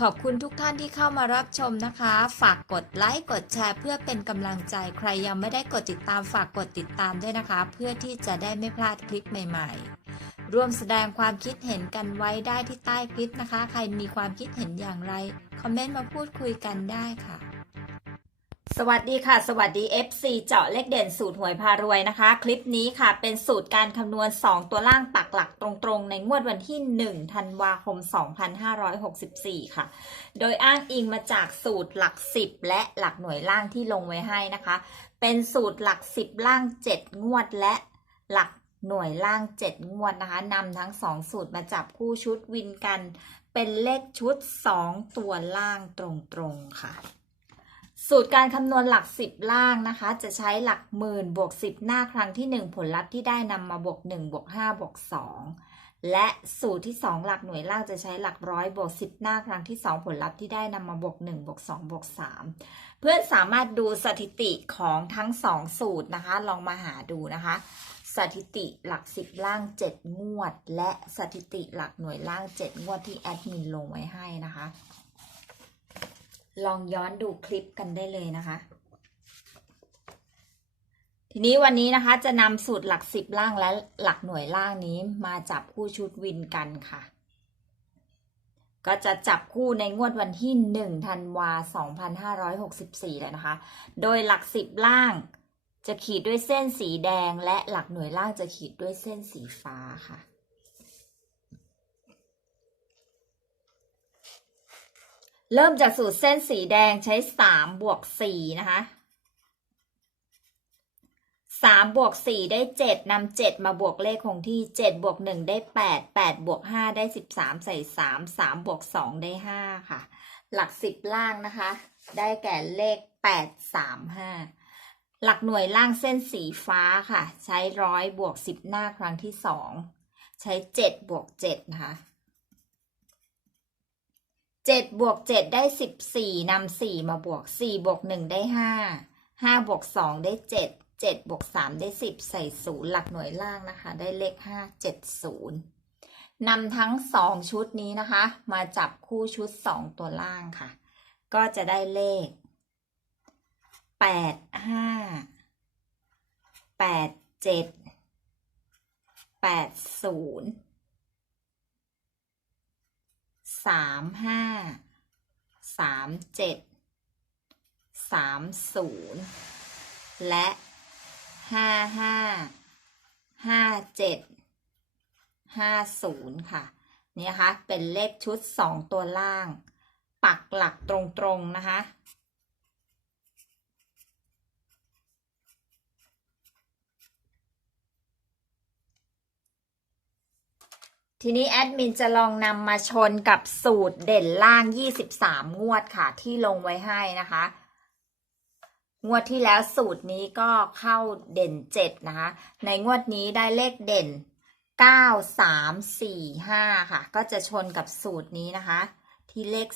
ขอบคุณทุกท่านที่เข้ามารับชมนะคะ ฝากกดไลค์ กดแชร์เพื่อเป็นกำลังใจ ใครยังไม่ได้กดติดตามฝากกดติดตามด้วยนะคะ เพื่อที่จะได้ไม่พลาดคลิปใหม่ๆ ร่วมแสดงความคิดเห็นกันไว้ได้ที่ใต้คลิปนะคะ ใครมีความคิดเห็นอย่างไร คอมเมนต์มาพูดคุยกันได้ค่ะ สวัสดีค่ะ สวัสดี FC เจาะเลขเด่นสูตรหวยพารวยนะคะ คลิปนี้ค่ะเป็นสูตรการคำนวณ 2 ตัวล่างปักหลักตรงๆ ในงวดวันที่ 1 ธันวาคม 2564 ค่ะ โดยอ้างอิงมาจากสูตรหลัก 10 และหลักหน่วยล่างที่ลงไว้ให้นะคะ เป็นสูตรหลัก 10 ล่าง 7 งวดและหลักหน่วยล่าง 7 งวดนะคะนำทั้ง 2 สูตรมาจับคู่ชุดวินกัน เป็นเลขชุด 2 ตัวล่างตรงๆค่ะ สูตรการคำนวณหลัก 10 ล่างนะคะ จะใช้หลักหมื่นบวก 10 หน้าครั้งที่ 1 ผลลัพธ์ที่ได้นำมาบวก1บวก5บวก2และสูตรที่ 2 หลักหน่วยล่างจะใช้หลักร้อยบวก10 หน้าครั้งที่ 2 ผลลัพธ์ที่ได้นำมาบวก1บวก2บวก3เพื่อนสามารถดูสถิติของทั้ง 2 สูตรนะคะ ลองมาหาดูนะคะ สถิติหลัก 10 ล่าง 7 งวด และสถิติหลักหน่วยล่าง 7 งวดที่แอดมินลงไว้ให้นะคะ ลองย้อนดูคลิปกันได้เลยนะคะ ทีนี้วันนี้นะคะจะนำสูตรหลักสิบล่างและหลักหน่วยล่างนี้มาจับคู่ชุดวินกันค่ะ ก็จะจับคู่ในงวดวันที่1ธันวา2564 แล้วนะคะ โดยหลักสิบล่างจะขีดด้วยเส้นสีแดงและหลักหน่วยล่างจะขีดด้วยเส้นสีฟ้าค่ะ เริ่มจากสูตรเส้นสีแดงใช้สามบวกสี่นะคะสามบวกสี่ได้เจ็ดนำเจ็ดมาบวกเลขคงที่เจ็ดบวกหนึ่งได้แปดแปดบวกห้าได้สิบสามใส่สามสามบวกสองได้ห้าค่ะ หลักสิบล่างนะคะ ได้แก่เลขแปดสามห้าหลักหน่วยล่างเส้นสีฟ้าค่ะ ใช้ร้อยบวกสิบหน้าครั้งที่สองใช้เจ็ดบวกเจ็ดนะคะ เจ็ดบวกเจ็ดได้สิบสี่นำสี่มาบวกสี่บวกหนึ่งได้ห้าห้าบวกสองได้เจ็ดเจ็ดบวกสามได้สิบใส่ศูนย์หลักหน่วยล่างนะคะ ได้เลขห้าเจ็ดศูนย์นำทั้งสองชุดนี้นะคะ มาจับคู่ชุดสองตัวล่างค่ะ ก็จะได้เลขแปดห้าแปดเจ็ดแปดศูนย์ สามห้าสามเจ็ดสามศูนย์และห้าห้าห้าเจ็ดห้าศูนย์ค่ะนี่นะคะเป็นเลขชุดสองตัวล่าง ปักหลักตรงๆนะคะ ทีนี้แอดมินจะลองนำมาชนกับสูตรเด่นล่าง 23 งวดค่ะ ที่ลงไว้ให้นะคะ งวดที่แล้วสูตรนี้ก็เข้าเด่น 7 นะคะ ในงวดนี้ได้เลขเด่น 9 3 4 5 ค่ะ ก็จะชนกับสูตรนี้นะคะ ที่เลข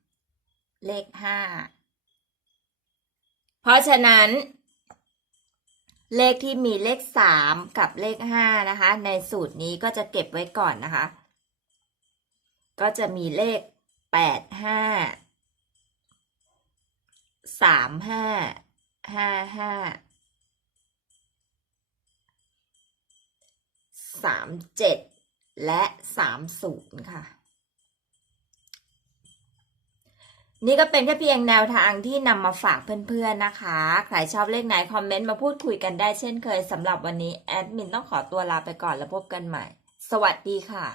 3 เลข 5 เพราะฉะนั้น เลขที่มีเลขสามกับเลขห้านะคะ ในสูตรนี้ก็จะเก็บไว้ก่อนนะคะ ก็จะมีเลขแปดห้าสามห้าห้าห้าสามเจ็ดและสามศูนย์ค่ะ นี่ก็เป็นแค่เพียงแนวทางที่นำมาฝากเพื่อนๆนะคะ ใครชอบเลขไหนคอมเมนต์มาพูดคุยกันได้เช่นเคยสำหรับวันนี้แอดมินต้องขอตัวลาไปก่อนแล้วพบกันใหม่ สวัสดีค่ะ